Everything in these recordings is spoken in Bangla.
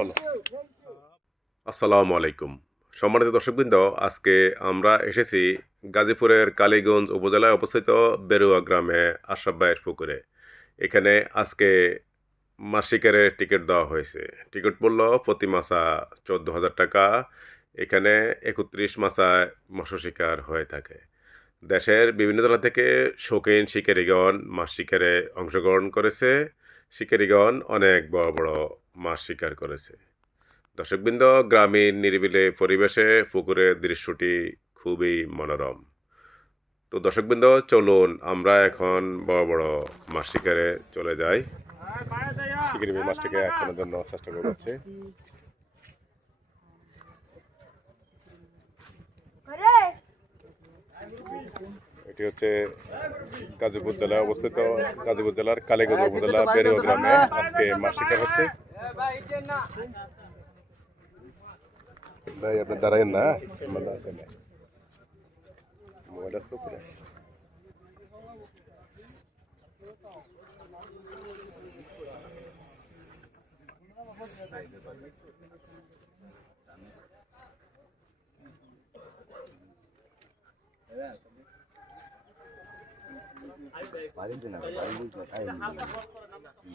হলো আসসালামু আলাইকুম সম্মানিত দর্শকবৃন্দ, আজকে আমরা এসেছি গাজীপুরের কালীগঞ্জ উপজেলায় অবস্থিত বেরুয়া গ্রামে আশরাফ ভাইয়ের পুকুরে। এখানে আজকে মাছ শিকারের টিকিট দেওয়া হয়েছে। টিকিট মূল্য প্রতি মাসা চোদ্দ হাজার টাকা। এখানে একত্রিশ মাসায় মৎস্য শিকার হয়ে থাকে। দেশের বিভিন্ন জেলা থেকে শৌখিন শিকারীগণ মাছ শিকারে অংশগ্রহণ করেছে। শিকারীগণ অনেক বড় বড় মাছ শিকার করেছে। দর্শকবৃন্দ, গ্রামীণ নিরিবিলে পরিবেশে পুকুরের দৃশ্যটি খুবই মনোরম। তো দর্শকবৃন্দ, চলুন আমরা এখন বড় বড় মাছ শিকারে চলে যাই। শিকারি ভাই মাছটিকে আটকানোর জন্য চেষ্টা করে যাচ্ছে এটি হচ্ছে গাজীপুর জেলায় অবস্থিত, গাজীপুর জেলার কালীগঞ্জ উপজেলা বেরুয়া গ্রামে আজকে মাছ শিকার হচ্ছে। ভাই, আপনি দাঁড়াইন না মোবাইল আসতে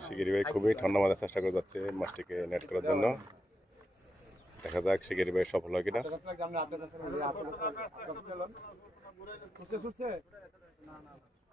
শিকারি ভাই খুবই ঠান্ডা মাথায় চেষ্টা করে যাচ্ছে মাছটিকে নেট করার জন্য। দেখা যাক শিকারি ভাই সফল হয় কিনা।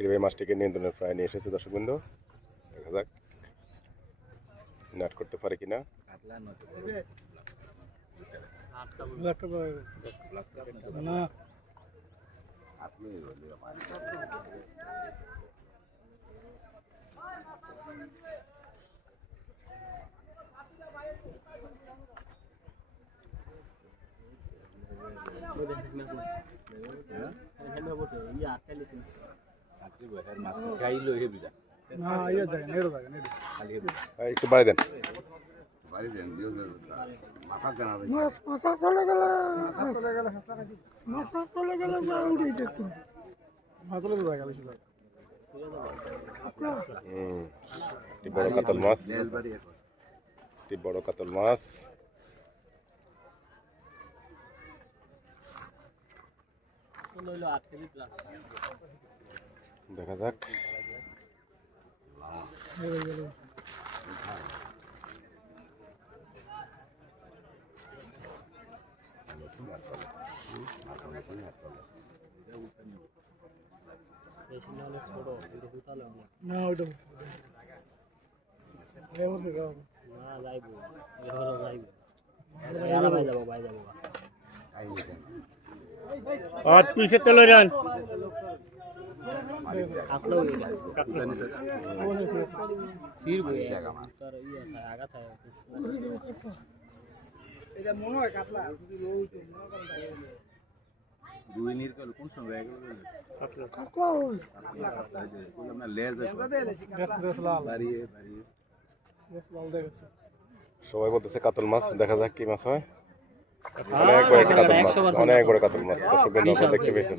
ভাই মাছটিকে নিয়ন্ত্রণের প্রায় নিয়ে এসেছে দর্শক বিন্দু দেখা যাক নাট করতে পারে কিনা। যায় নেড়ো ভাই, একটু বাড়ি দেন। মাছ মাথা চলে গেলে চলে গেলে মাথা চলে গেলে যা উড়ে মাথা চলে যায় গেল শুধু হুম একটি বড় কাতল মাছ। একটি বড় কাতল মাছ। দেখা যাক। নেড়ে গেল না। ওইটা এই বলতে গাও আর পিছে তোলো যান এটা মনে হয় কাতলা সবাই বলতেছে কাতল মাছ, দেখা যাক কি মাছ হয়। অনেক বড় কাতল মাছ, অনেক বড় কাতল মাছ। দেখতে পেয়েছেন।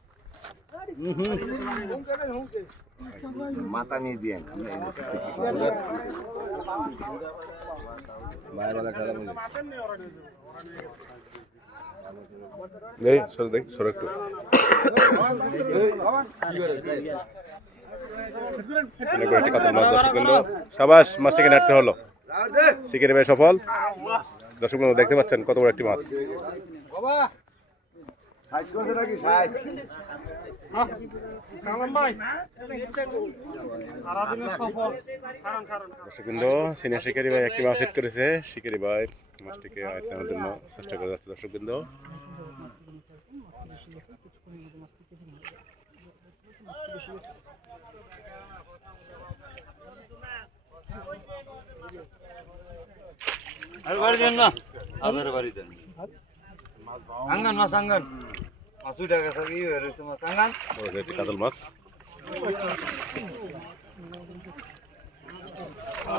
মাথা নিয়ে দিয়ে সর দেখ সর একটু। সাবাস মাছটিকে নাটতে হলো। ভাই সফল। দর্শক দেখতে পাচ্ছেন কত বড় একটি মাছ। সিনিয়র শিকারি ভাই একটি মাছ হিট করেছে। শিকারি ভাই মাছটিকে আয়ত্তানোর জন্য চেষ্টা করে যাচ্ছে দর্শক বিন্দু। আর বাড়ি দেন না। আদার বাড়ি দেন আঙ্গান মাছ আঙ্গান মাছ উঠে গেছে কি হয়ে রয়েছে মাছ আঙ্গান কাতল মাছ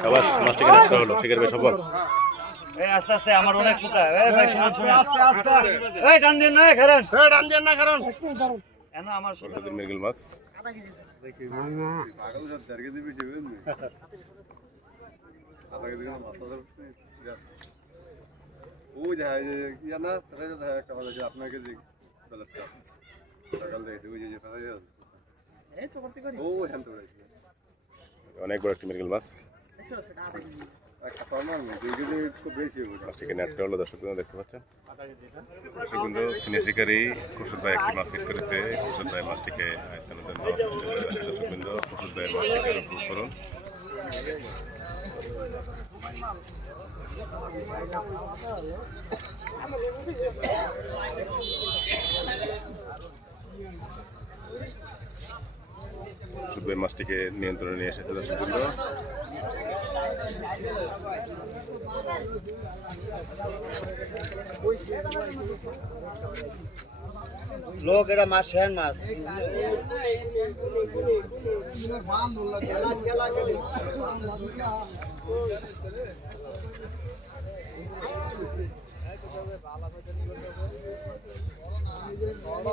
সাবাস মাছটিকে নাটতে হলো শিকারি ভাই সফল এই আস্তে আস্তে আমার অনেক সুতা এই ভাই শুনুন শুনুন আস্তে আস্তে এই টান দেন না কারণ এই টান দেন না কারণ এনা আমার সুতা মৃগেল মাছ ও দেখা যায় যে ইয়া না ফেলে দেখা একটা ভালো যে আপনাকে যে বেলাটা সকাল দেখে ওই যে ফেলে ও হ্যান তো অনেক বড় একটি মাছ হবে মাছটিকে নাটতে হলো দেখতে পাচ্ছেন। দর্শক বিন্দু সিনিয়র শিকারি কুসুদ ভাই একটি মাছ হিট করেছে। কুসুদ ভাই মাছটিকে আয়ত্তানোর জন্য চেষ্টা করে যাচ্ছে দর্শক বিন্দু কুসুদ ভাইয়ের মাছটিকে উপভোগ করুন। কুসুদ ভাই মাছটিকে নিয়ন্ত্রণে নিয়ে এসেছে লোক এটা মাছ হ্যান মাছ ভালো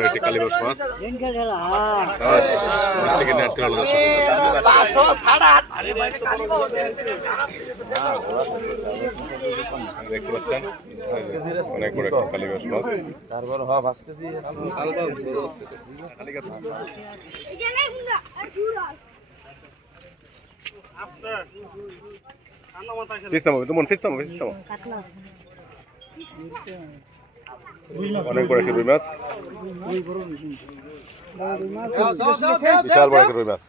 একটি কালীবাস মাছ আস, মাছটিকে নাটতে হলো দর্শক বিন্দু। দেখতে পাচ্ছেন অনেক বড় একটা কালীবাস মাছ তারপর হওয়া নামো ফিস নামো অনেক বড় একটি রুই বিশাল বড় একটি মাছ।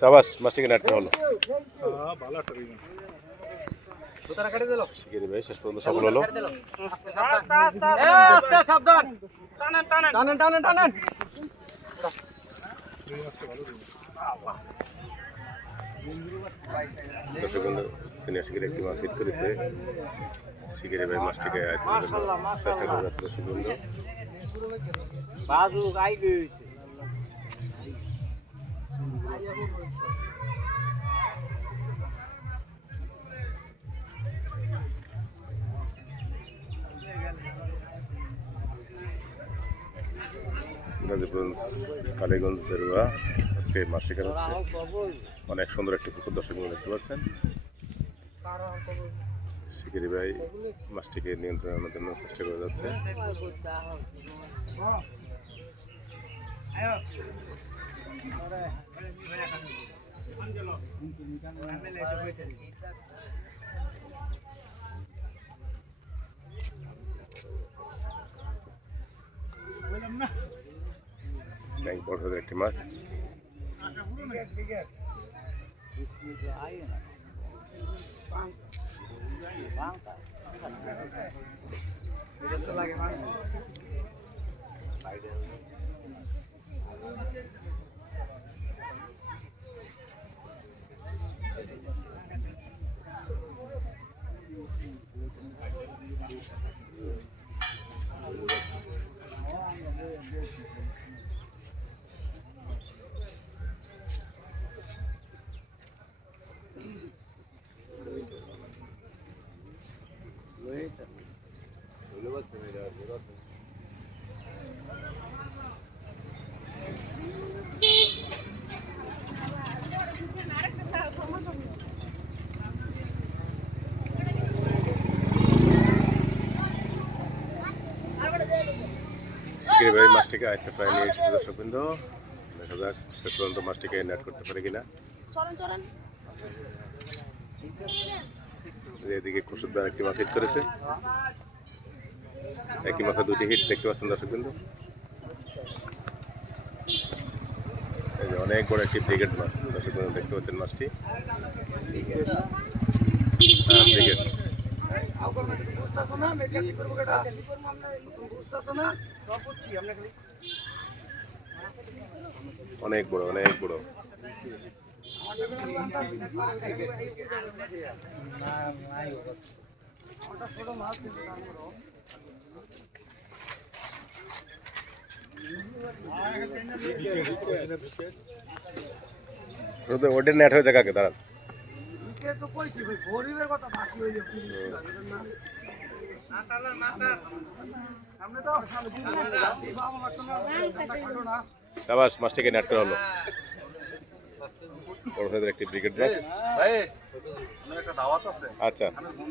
সাবাস শেষ পর্যন্ত সফল হলো। টানেন টানেন টানেন দর্শক সিনিয়র শিকারি একটি মাছ হিট করেছে। শিকারি ভাই মাছটিকে চেষ্টা করে যাচ্ছে গাই কালীগঞ্জ জেরুয়া আজকে মাছ শিকার হচ্ছে অনেক সুন্দর একটি পুকুর দর্শক দেখতে পাচ্ছেন। শিকারি ভাই মাছটিকে নিয়ন্ত্রণে আনার জন্য চেষ্টা করে যাচ্ছে। অনেক বড় ধরনের একটি মাছ। লাগে ভাই মাছটিকে আয়ত্তে প্রায় নিয়ে এসেছে দর্শকবৃন্দ দেখা যাক শেষ পর্যন্ত মাছটিকে নেট করতে পারে কিনা। এদিকে কুসুদ্দার একটি মাছ করেছে। একই মাছে দুটি হিট দেখতে পাচ্ছেন দর্শকবৃন্দ। এই অনেক বড় একটি ব্রিগেড মাছ দর্শকবৃন্দ দেখতে পাচ্ছেন মাছটি অনেক বড় অনেক বড়। ওটা নেট হয়ে জায়গাকে দাঁড়ান। সাবাস মাছটিকে নেট করা হলো। একটি ব্রিগেড মাছ ভাই আমার একটা দাওয়াত আছে। আচ্ছা। আমি